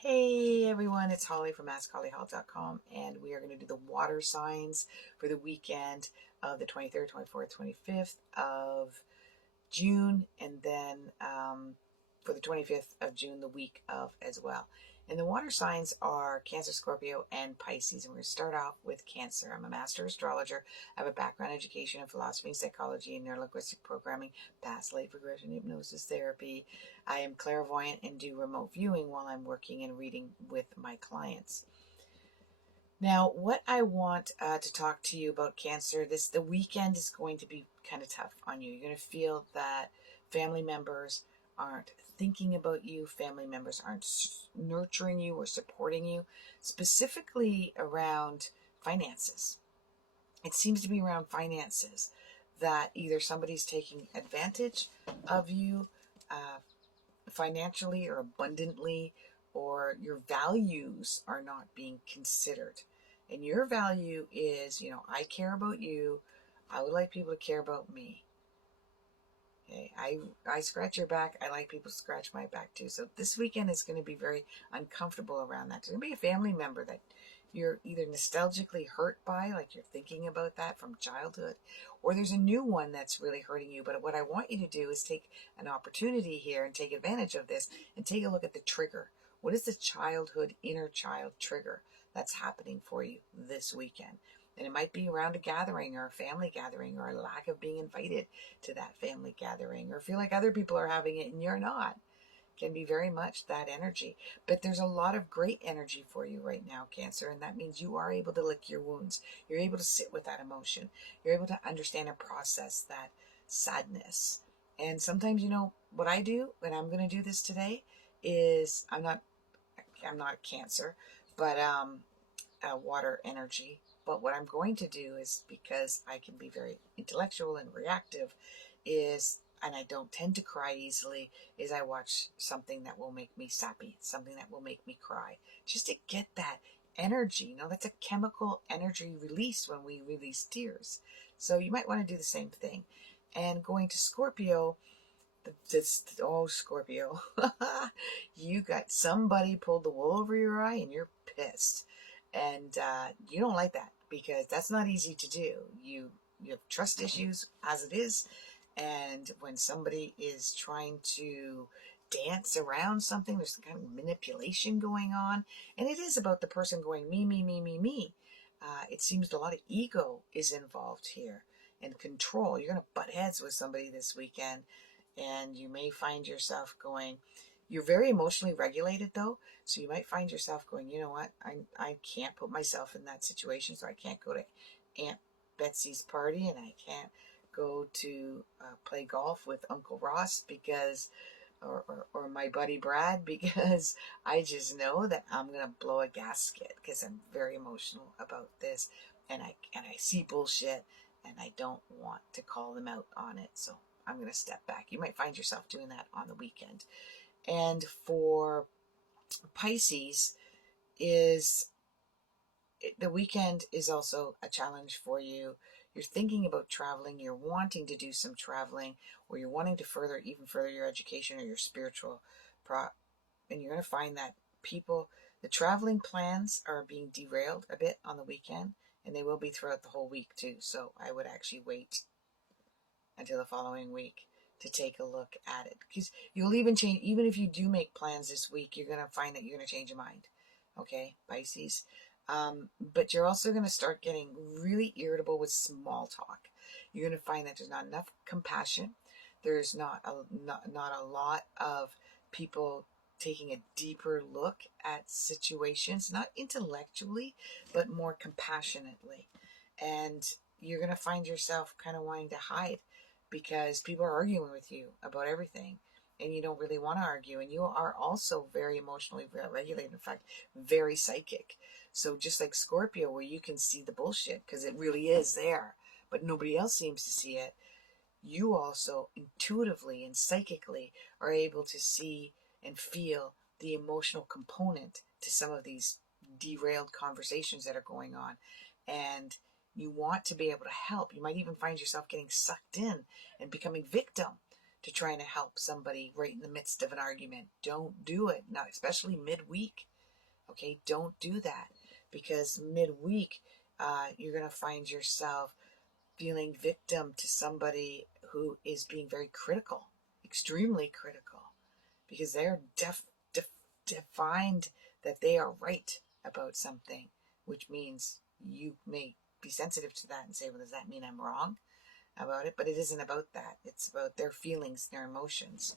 Hey everyone, it's Holly from AskHollyHall.com, and we are going to do the water signs for the weekend of the 23rd, 24th, 25th of June, and then for the 25th of June, the week of as well. And the water signs are Cancer, Scorpio, and Pisces. And we're going to start off with Cancer. I'm a master astrologer. I have a background education in philosophy and psychology and neurolinguistic programming, past life regression hypnosis therapy. I am clairvoyant and do remote viewing while I'm working and reading with my clients. Now, what I want to talk to you about Cancer, the weekend is going to be kind of tough on you. You're going to feel that family members aren't thinking about you, family members aren't nurturing you or supporting you, specifically around finances. It seems to be around finances that either somebody's taking advantage of you financially or abundantly, or your values are not being considered. And your value is, I care about you. I would like people to care about me. Okay, I scratch your back. I like people to scratch my back too. So this weekend is going to be very uncomfortable around that. There's going to be a family member that you're either nostalgically hurt by, like you're thinking about that from childhood, or there's a new one that's really hurting you. But what I want you to do is take an opportunity here and take advantage of this and take a look at the trigger. What is the childhood, inner child trigger that's happening for you this weekend? And it might be around a gathering or a family gathering, or a lack of being invited to that family gathering, or feel like other people are having it and you're not. Can be very much that energy. But there's a lot of great energy for you right now, Cancer, and that means you are able to lick your wounds. You're able to sit with that emotion. You're able to understand and process that sadness. And sometimes, what I do, and I'm going to do this today, is I'm not Cancer, but water energy. But what I'm going to do is, because I can be very intellectual and reactive, and I don't tend to cry easily, is I watch something that will make me sappy, something that will make me cry, just to get that energy. That's a chemical energy release when we release tears. So you might want to do the same thing. And going to Scorpio, Scorpio, you got somebody pulled the wool over your eye and you're pissed. And you don't like that, because that's not easy to do. You have trust issues as it is. And when somebody is trying to dance around something, there's some kind of manipulation going on. And it is about the person going, me, me, me, me, me. It seems a lot of ego is involved here, and control. You're going to butt heads with somebody this weekend, and you may find yourself going, you're very emotionally regulated though, so you might find yourself going, you know what, I can't put myself in that situation, so I can't go to Aunt Betsy's party, and I can't go to play golf with Uncle Ross because or my buddy Brad, because I just know that I'm gonna blow a gasket, because I'm very emotional about this, and I see bullshit, and I don't want to call them out on it, so I'm gonna step back. You might find yourself doing that on the weekend. And for Pisces, is the weekend is also a challenge for you. You're thinking about traveling, you're wanting to do some traveling, or you're wanting to even further your education or your spiritual and you're going to find that the traveling plans are being derailed a bit on the weekend, and they will be throughout the whole week too. So I would actually wait until the following week to take a look at it, because you'll even change. Even if you do make plans this week, you're going to find that you're going to change your mind. Okay, Pisces. But you're also going to start getting really irritable with small talk. You're going to find that there's not enough compassion. There's not a lot of people taking a deeper look at situations, not intellectually, but more compassionately. And you're going to find yourself kind of wanting to hide, because people are arguing with you about everything, and you don't really want to argue. And you are also very emotionally regulated, in fact, very psychic. So just like Scorpio, where you can see the bullshit because it really is there, but nobody else seems to see it, you also intuitively and psychically are able to see and feel the emotional component to some of these derailed conversations that are going on. And you want to be able to help. You might even find yourself getting sucked in and becoming victim to trying to help somebody right in the midst of an argument. Don't do it. Not especially midweek. Okay, don't do that, because midweek you're going to find yourself feeling victim to somebody who is being very critical, extremely critical, because they're defined that they are right about something, which means you may be sensitive to that and say, well, does that mean I'm wrong about it? But it isn't about that. It's about their feelings, their emotions.